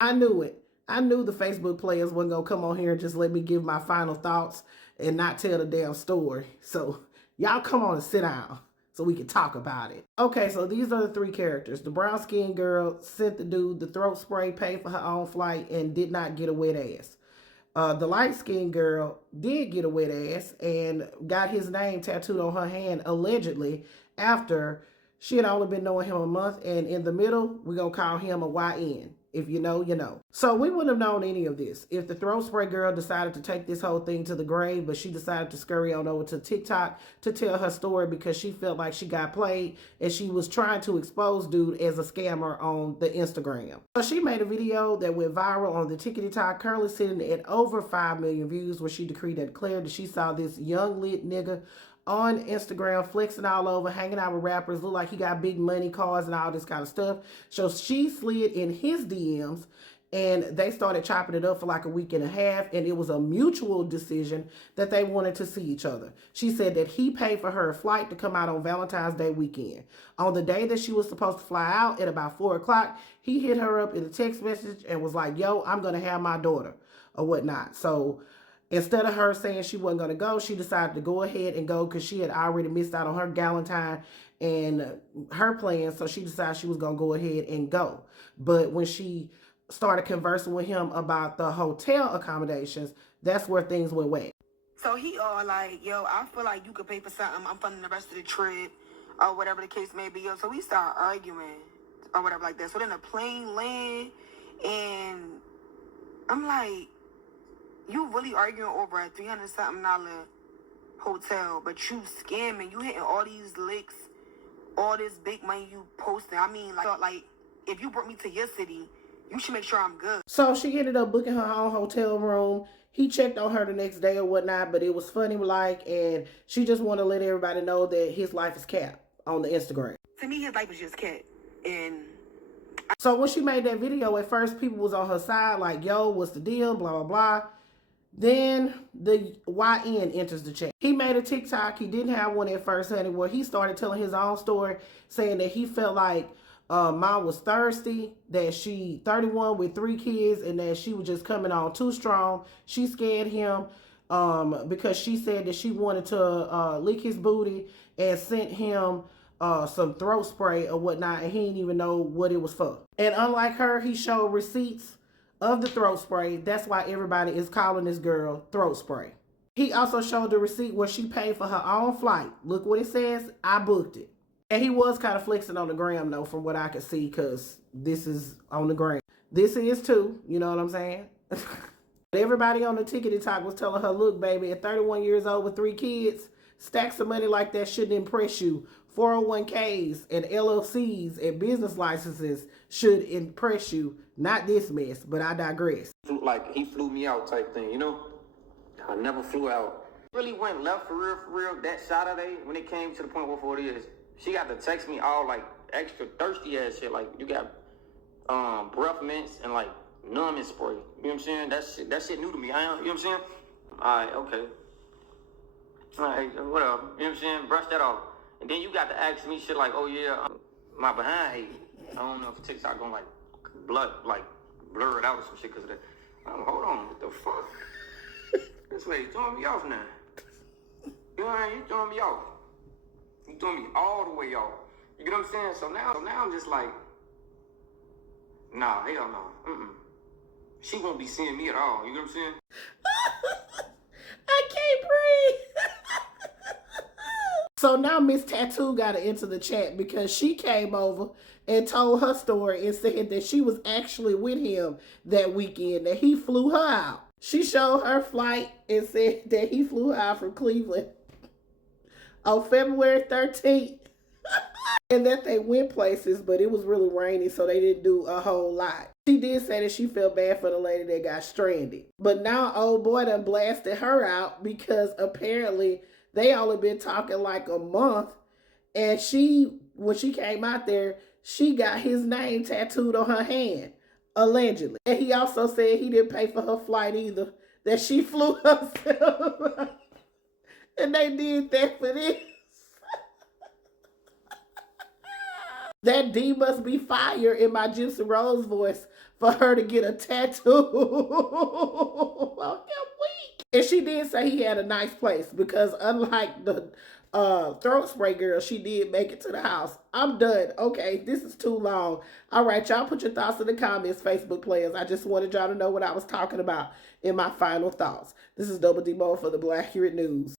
I knew it. I knew the Facebook players wasn't gonna come on here and just let me give my final thoughts and not tell the damn story. So y'all come on and sit down so we can talk about it. Okay, so these are the three characters. The brown skinned girl sent the dude the throat spray, paid for her own flight, and did not get a wet ass. The light skinned girl did get a wet ass and got his name tattooed on her hand allegedly after she had only been knowing him a month. And in the middle, we're going to call him a YN. If you know, you know. So we wouldn't have known any of this if the throat spray girl decided to take this whole thing to the grave, but she decided to scurry on over to TikTok to tell her story because she felt like she got played and she was trying to expose dude as a scammer on the Instagram. So she made a video that went viral on the TikTok, currently sitting at over 5 million views, where she decreed and declared that she saw this young lit nigga on Instagram flexing all over, hanging out with rappers, look like he got big money, cars, and all this kind of stuff. So she slid in his DMs and they started chopping it up for like a week and a half, and it was a mutual decision that they wanted to see each other. She said that he paid for her flight to come out on Valentine's Day weekend. On the day that she was supposed to fly out at about 4 o'clock, he hit her up in a text message and was like, yo, I'm going to have my daughter or whatnot. So instead of her saying she wasn't going to go, she decided to go ahead and go because she had already missed out on her Galentine and her plans. So she decided she was going to go ahead and go. But when she started conversing with him about the hotel accommodations, that's where things went wet. So he all like, yo, I feel like you could pay for something. I'm funding the rest of the trip or whatever the case may be. Yo, so we start arguing or whatever like that. So then the plane land and I'm like, you really arguing over a $300-something hotel, but you scamming, you hitting all these licks, all this big money you posting. I mean, like if you brought me to your city, you should make sure I'm good. So she ended up booking her own hotel room. He checked on her the next day or whatnot, but it was funny, and she just wanted to let everybody know that his life is capped on the Instagram. To me, his life is just capped. And so when she made that video, at first people was on her side, like, yo, what's the deal, blah, blah, blah. Then the YN enters the chat. He made a TikTok. He didn't have one at first, honey, where he started telling his own story, saying that he felt like mom was thirsty, that she 31 with 3 kids, and that she was just coming on too strong. She scared him because she said that she wanted to lick his booty and sent him some throat spray or whatnot, and he didn't even know what it was for. And unlike her, he showed receipts of the throat spray. That's why everybody is calling this girl throat spray. He also showed the receipt where she paid for her own flight. Look what it says. I booked it. And he was kind of flexing on the gram, though, from what I could see, because this is on the gram. This is too, you know what I'm saying? Everybody on the TikTok was telling her, look, baby, at 31 years old with 3 kids, stacks of money like that shouldn't impress you. 401ks and LLCs and business licenses should impress you, not this mess, but I digress. Like, he flew me out type thing, you know? I never flew out. Really went left for real, that Saturday when it came to the point where it is. She got to text me all, like, extra thirsty ass shit. Like, you got breath mints and, like, numbing spray. You know what I'm saying? That shit new to me. You know what I'm saying? All right, okay. All right, whatever. You know what I'm saying? Brush that off. And then you got to ask me shit like, oh, yeah, my behind hate. I don't know if TikTok gonna, like, blur it out or some shit because of that. Hold on, what the fuck? This lady throwing me off now. You know what I mean? You throwing me off. You threw me all the way off. You get what I'm saying? So now I'm just like, nah, hell no. She won't be seeing me at all. You get what I'm saying? I can't breathe. So now Miss Tattoo got to enter the chat because she came over and told her story and said that she was actually with him that weekend, that he flew her out. She showed her flight and said that he flew her out from Cleveland on February 13th. And that they went places, but it was really rainy, so they didn't do a whole lot. She did say that she felt bad for the lady that got stranded. But now old boy done blasted her out because apparently they only been talking like a month. And when she came out there, she got his name tattooed on her hand, allegedly. And he also said he didn't pay for her flight either, that she flew herself. And they did that for this. That D must be fire in my Gypsy Rose voice for her to get a tattoo. I'm weak. And she did say he had a nice place because unlike the throat spray girl, she did make it to the house. I'm done. Okay, this is too long. All right, y'all put your thoughts in the comments, Facebook players. I just wanted y'all to know what I was talking about in my final thoughts. This is Double D Mo for the Black Accurate News.